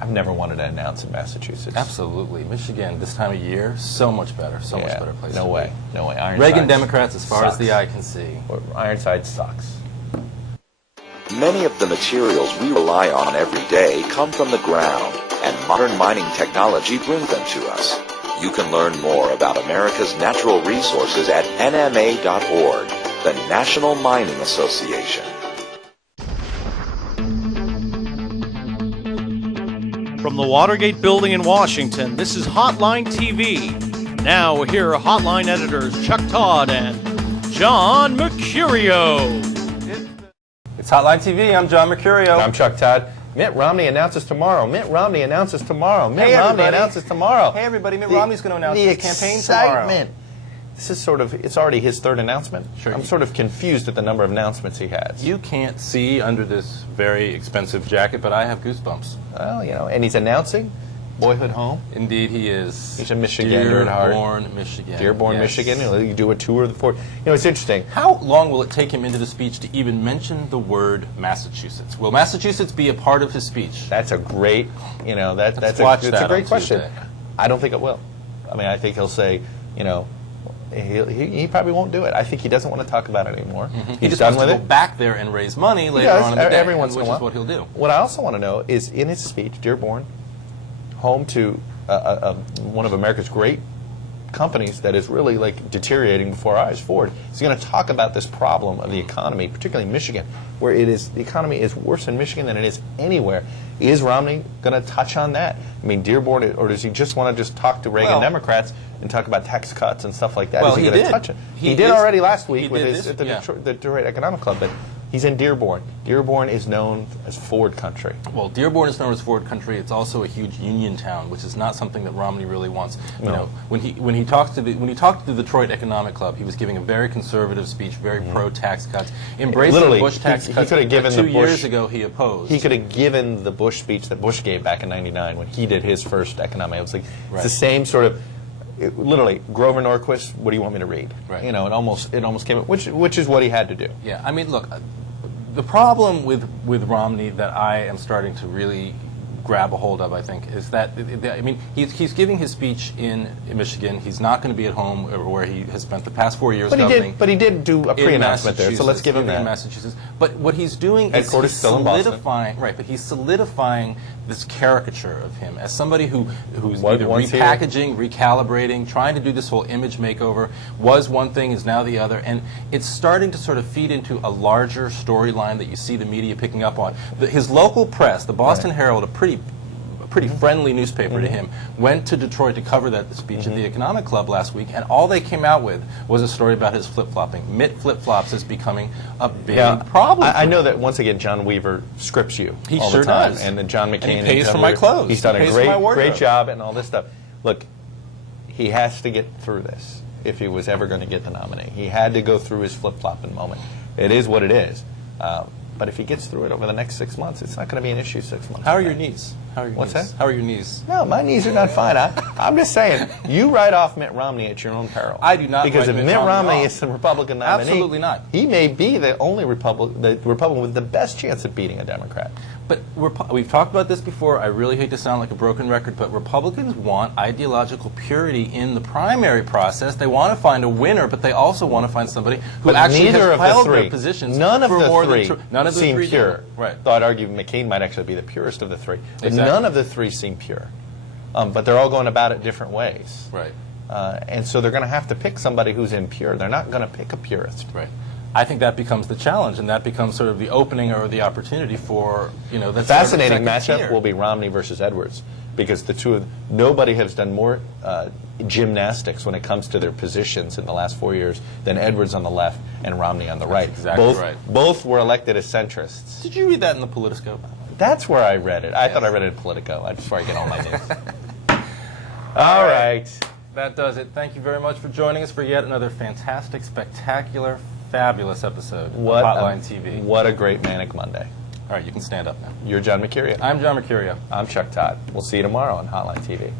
I've never wanted to announce in Massachusetts. Absolutely. Michigan, this time of year, so much better. So much better place No to way. be. No way. Ironside Reagan Democrats, as far sucks. as the eye can see. Ironside sucks. Many of the materials we rely on every day come from the ground, and modern mining technology brings them to us. You can learn more about America's natural resources at nma.org, the National Mining Association. From the Watergate Building in Washington, this is Hotline TV. Now here are Hotline editors Chuck Todd and John Mercurio. It's Hotline TV. I'm John Mercurio. I'm Chuck Todd. Mitt Romney announces tomorrow. Mitt Romney announces tomorrow. Mitt Romney announces tomorrow. Hey, everybody. Mitt Romney's going to announce his campaign tomorrow. Excitement. This is sort of, it's already his third announcement. Sure. I'm sort of confused at the number of announcements he has. You can't see under this very expensive jacket, but I have goosebumps. Well, you know, and he's announcing Boyhood Home. Indeed, he is. He's a Michigander at heart. Dearborn, Michigan. Dearborn, Yes. Michigan. You do a tour of the fort. You know, it's interesting. How long will it take him into the speech to even mention the word Massachusetts? Will Massachusetts be a part of his speech? That's a great, you know, that's watch a that great on question. Tuesday. I don't think it will. I mean, I think he'll say, you know, he probably won't do it. I think he doesn't want to talk about it anymore. He He's just done wants with to go it. back there and raise money later does, on in the day, every once in a which while. is what he'll do. What I also want to know is, in his speech, Dearborn, home to one of America's great companies that is really like deteriorating before our eyes, Ford, is going to talk about this problem of the economy, particularly in Michigan, where the economy is worse in Michigan than it is anywhere. Is Romney going to touch on that? I mean, Dearborn, or does he just want to just talk to Reagan Democrats and talk about tax cuts and stuff like that? Well, is he he going to did. touch it? He did already last week with his at the Detroit Economic Club, but he's in Dearborn. Dearborn is known as Ford country. Well, Dearborn is known as Ford country. It's also a huge union town, which is not something that Romney really wants. No. You know, when he talked to the Detroit Economic Club, he was giving a very conservative speech, very pro-tax cuts, embracing Literally, Bush tax he cuts could have given that the 2 Bush- years ago he opposed. He could have given the Bush speech that Bush gave back in '99 when he did his first economic. It was like it's the same sort of, literally, Grover Norquist. What do you want me to read? Right. You know, it almost came, which is what he had to do. Yeah, I mean, look, the problem with Romney that I am starting to really grab a hold of, I think, is that, I mean, he's giving his speech in Michigan. He's not going to be at home where he has spent the past 4 years governing. But he did do a in pre-announcement there, so let's give him in that. Massachusetts. But what he's doing is Headquarters he's still in Boston. solidifying, right? But he's solidifying this caricature of him as somebody who's What, either once here? repackaging, recalibrating, trying to do this whole image makeover. Was one thing, is now the other, and it's starting to sort of feed into a larger storyline that you see the media picking up on. His local press, the Boston Herald, a pretty friendly newspaper to him, went to Detroit to cover that speech at the Economic Club last week, and all they came out with was a story about his flip-flopping. Mitt flip-flops is becoming a big problem. I know that, once again, John Weaver scripts you He all sure the time. does. And then John McCain. And he pays John for my Weaver, clothes. He's done He a pays for my great wardrobe. job and all this stuff. Look, he has to get through this if he was ever going to get the nominee. He had to go through his flip-flopping moment. It is what it is. But if he gets through it over the next 6 months, it's not going to be an issue 6 months. How are your knees? How are your What's knees? that? How are your knees? No, my knees are not fine. I'm just saying, you write off Mitt Romney at your own peril. I do not Because write if Mitt Mitt Romney Romney off. is the Republican nominee, Absolutely not. He may be the only Republican with the best chance of beating a Democrat. But we've talked about this before. I really hate to sound like a broken record, but Republicans want ideological purity in the primary process. They want to find a winner, but they also want to find somebody who But actually neither has of the held three, their positions none of for the more three than none of the seem three do. pure. Right. Though I'd argue McCain might actually be the purest of the three. But Exactly. none of the three seem pure. But they're all going about it different ways. Right. And so they're going to have to pick somebody who's impure. They're not going to pick a purist. Right. I think that becomes the challenge, and that becomes sort of the opening or the opportunity for, The fascinating matchup will be Romney versus Edwards, because the two of nobody has done more gymnastics when it comes to their positions in the last 4 years than Edwards on the left and Romney on the right. exactly both, right. Both were elected as centrists. Did you read that in the Politiscope? That's where I read it. I thought I read it in Politico. That's where I get all my news. All right. That does it. Thank you very much for joining us for yet another fantastic, spectacular, fabulous episode of Hotline TV. What a great Manic Monday. All right, you can stand up now. You're John Mercurio. I'm John Mercurio. I'm Chuck Todd. We'll see you tomorrow on Hotline TV.